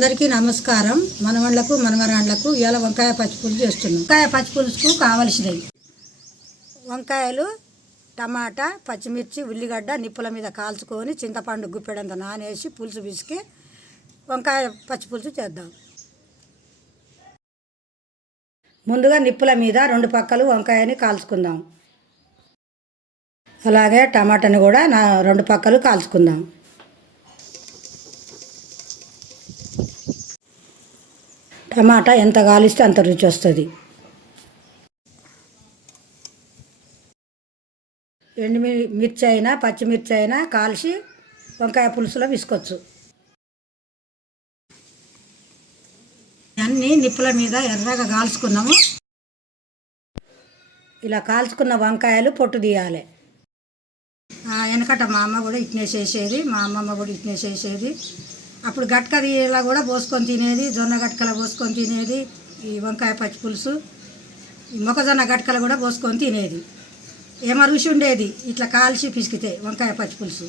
అందరికీ నమస్కారం. మనవళ్ళకు మనవరాళ్ళకు ఇవాళ వంకాయ పచ్చిపులుసు చేస్తున్నాం. వంకాయ పచ్చిపులుసుకు కావలసినవి వంకాయలు, టమాటా, పచ్చిమిర్చి, ఉల్లిగడ్డ నిప్పుల మీద కాల్చుకొని చింతపండు గుప్పెడంత నానేసి పులుసు పిసికి వంకాయ పచ్చిపులుసు చేద్దాం. ముందుగా నిప్పుల మీద 2 పక్కలు వంకాయని కాల్చుకుందాం. అలాగే టమాటాని కూడా 2 పక్కలు కాల్చుకుందాం. టమాటా ఎంత కాలిస్తే అంత రుచి వస్తుంది. ఎండుమిర్చి అయినా పచ్చిమిర్చి అయినా కాల్చి వంకాయ పులుసులో విసుకోవచ్చు. అన్నీ నిప్పుల మీద ఎర్రగా కాల్చుకున్నాము. ఇలా కాల్చుకున్న వంకాయలు పొట్టు తీయాలి. వెనకట మా అమ్మ కూడా ఇట్నే చేసేది, మా అమ్మమ్మ కూడా ఇట్నే చేసేది. అప్పుడు గట్కలా కూడా పోసుకొని తినేది, జొన్న గట్కల పోసుకొని తినేది. ఈ వంకాయ పచ్చి పులుసు ఈ మొక్కజొన్న గట్కలు కూడా పోసుకొని తినేది. ఏమో రుచి ఉండేది ఇట్లా కాల్చి పిసికితే వంకాయ పచ్చి పులుసు.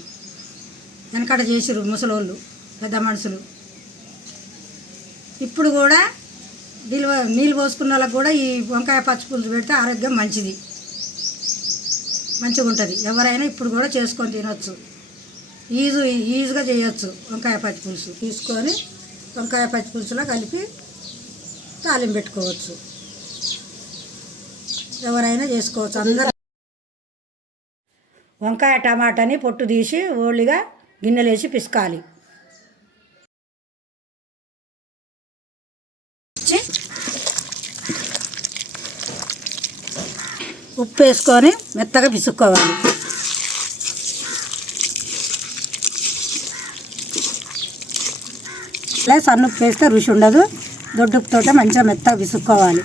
వెనకట చేసిరు ముసలోళ్ళు, పెద్ద మనుషులు. ఇప్పుడు కూడా నీళ్ళు పోసుకున్న వాళ్ళకి కూడా ఈ వంకాయ పచ్చి పులుసు పెడితే ఆరోగ్యం మంచిగా ఉంటుంది. ఎవరైనా ఇప్పుడు కూడా చేసుకొని తినొచ్చు. ఈజీగా చేయొచ్చు. వంకాయ పచ్చి పులుసు తీసుకొని వంకాయ పచ్చి పులుసులో కలిపి తాలింపు పెట్టుకోవచ్చు. ఎవరైనా చేసుకోవచ్చు. అందరూ వంకాయ టమాటాని పొట్టు తీసి ఓళ్ళిగా గిన్నెలు వేసి పిసకాలి. ఉప్పు వేసుకొని మెత్తగా పిసుక్కోవాలి. సన్నుప్పు వేస్తే రుచి ఉండదు. దొడ్డుప్పుతో మంచిగా మెత్తగా విసుక్కోవాలి.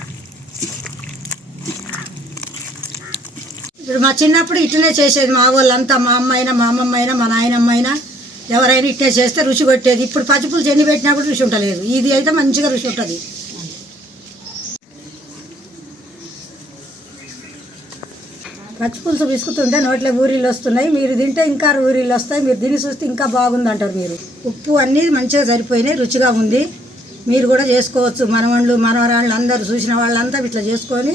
ఇప్పుడు మా చిన్నప్పుడు ఇట్లనే చేసేది మా వాళ్ళంతా. మా అమ్మ అయినా, మా అమ్మమ్మ అయినా, మా నాయనమ్మ అయినా ఎవరైనా ఇట్లే చేస్తే రుచి కొట్టేది. ఇప్పుడు పచ్చిపులుసు ఎన్ని పెట్టినప్పుడు రుచి ఉండలేదు. ఇది అయితే మంచిగా రుచి ఉంటుంది. పచ్చిపులుసు విసుకుతుంటే నోట్లో ఊరిళ్ళు వస్తున్నాయి. మీరు తింటే ఇంకా ఊరిళ్ళు వస్తాయి. మీరు తిని చూస్తే ఇంకా బాగుంది అంటారు. మీరు ఉప్పు అన్నీ మంచిగా సరిపోయినాయి, రుచిగా ఉంది. మీరు కూడా చేసుకోవచ్చు. మనవాళ్ళు మనవరాళ్ళు అందరూ చూసిన వాళ్ళంతా ఇట్లా చేసుకొని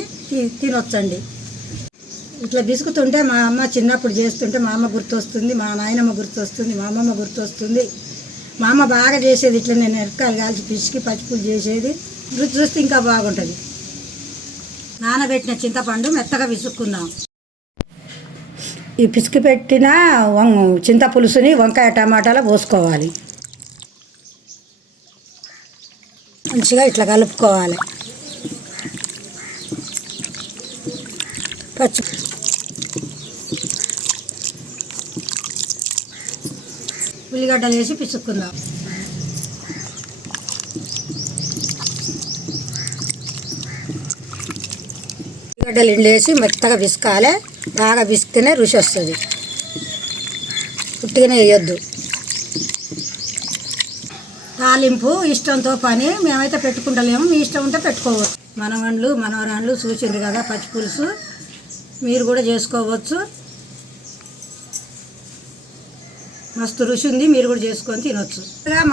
తినొచ్చండి. ఇట్లా విసుకుతుంటే మా అమ్మ చిన్నప్పుడు చేస్తుంటే మా అమ్మ గుర్తొస్తుంది, మా నాయనమ్మ గుర్తొస్తుంది, మా అమ్మమ్మ గుర్తొస్తుంది. మా అమ్మ బాగా చేసేది ఇట్లా. నేను ఎరకాయలు కాల్చి పిసికి పచ్చిపులుసు చేసేది. రుచి చూస్తే ఇంకా బాగుంటుంది. నానబెట్టిన చింతపండు మెత్తగా విసుక్కుందాం. ఈ పిసికి పెట్టిన చింతపులుసుని వంకాయ టమాటాలో పోసుకోవాలి. మంచిగా ఇట్లా కలుపుకోవాలి. ఉల్లిగడ్డలు వేసి పిసుక్కుందాం. ఉల్లిగడ్డలు వేసి మెత్తగా పిసకాలి. బాగా పిసికితేనే రుచి వస్తుంది. ఉట్టిగానే వేయొద్దు. తాలింపు ఇష్టంతో పని. మేమైతే పెట్టుకుంటలేము, మీ ఇష్టం ఉంటే పెట్టుకోవచ్చు. మనవళ్ళు మనవరాళ్ళు చూసిండ్రు కదా పచ్చి పులుసు. మీరు కూడా చేసుకోవచ్చు. మస్తు రుచి ఉంది. మీరు కూడా చేసుకొని తినొచ్చు.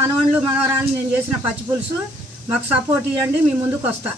మనవళ్ళు మనవరాళ్ళు నేను చేసిన పచ్చి పులుసు మాకు సపోర్ట్ ఇవ్వండి. మీ ముందుకు వస్తా.